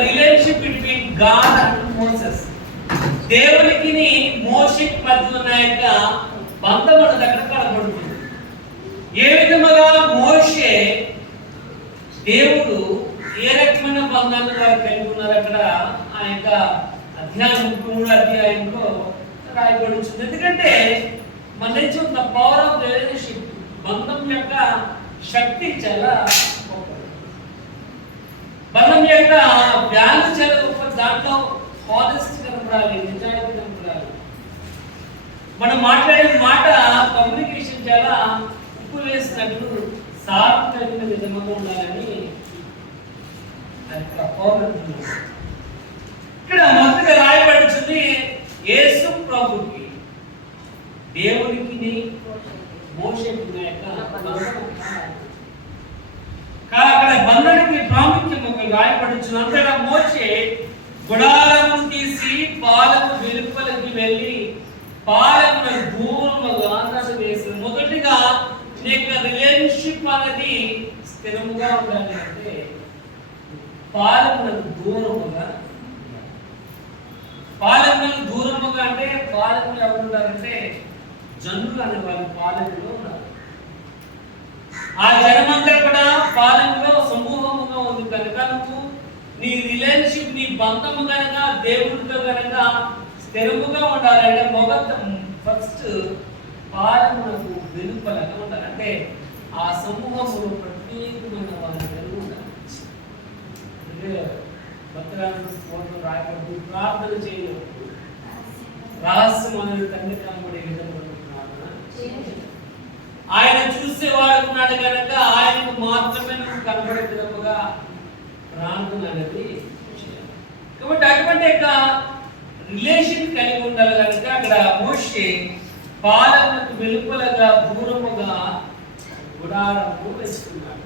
Relationship between God and Moses, దేవునికి మోషేకి మధ్య ఉన్న యొక్క బంధం మనకు అక్కడ కనబడుతుంది. ఏ విధముగా మోషే దేవుడు ఏ రకమైన బంధాన్ని వారు కలిగి ఉన్నారు అక్కడ ఆ యొక్క అధ్యాయం 3వ అధ్యాయంలో రాయబడుతుంది. ఎందుకంటే మన నుంచి ఉన్న పవర్ ఆఫ్ రిలేషన్షిప్, బంధం యొక్క శక్తి చాలా గొప్పది. బంధం యొక్క వాల్యూ చాలా గొప్పది. దాంట్లో హానెస్ట్ కనపడాలి, నిజాయితీ కనపడాలి. మనం మాట్లాడే మాట కమ్యూనికేషన్ చాలా ఉప్పు వేసినట్లు సారం కలిగిన విధంగా ఉండాలని ఇక్కడ మొదటిగా రాయబడుతుంది. యేసు ప్రభుకి దేవునికి మోషేకి అక్కడ బంధానికి ప్రాముఖ్యం ఒక రాయబడుతుంది. అంతటా మోషే గుడారము తీసి పాలము వెలుపలికి వెళ్ళి పాలమును దూరముగా నన్ను వేసింది. మొదటిగా నీకు రిలేషన్షిప్ అనేది స్థిరముగా ఉండాలి అంటే పాలమునకు దూరముగా. పాలమునకు దూరముగా అంటే పాలకులు ఎవరు ఉంటారంటే జనులు అనే వాళ్ళు పాలకులు ఉన్నారు. ఆ జనమంతా కూడా పాలనలో సమూహముగా ఉంది కనుక నువ్వు నీ రిలేషన్షిప్, నీ బంధము కనుక దేవుడితో కనుక స్థిరముగా ఉండాలంటే ఫస్ట్ పాలనకు వెలుపలగా ఉండాలి. అంటే ఆ సమూహంలో ప్రత్యేకమైన వాళ్ళు కలిగి ఉండాలి. రాయబడి ప్రార్థన చేయలేదు, రహస్యం అనేది తండ్రి కనబడే విధంగా ఆయన చూసేవాడు ఉన్నాడు కనుక ఆయనకు మాత్రమే నువ్వు కనబడే విధముగా ప్రార్థన అనేది చేయాలి. కాబట్టి అటువంటి యొక్క రిలేషన్ కలిగి ఉండాలి కనుక అక్కడ మోషే పాలనకు వెలుపలగా దూరముగా గుడారము వేసుకున్నాడు.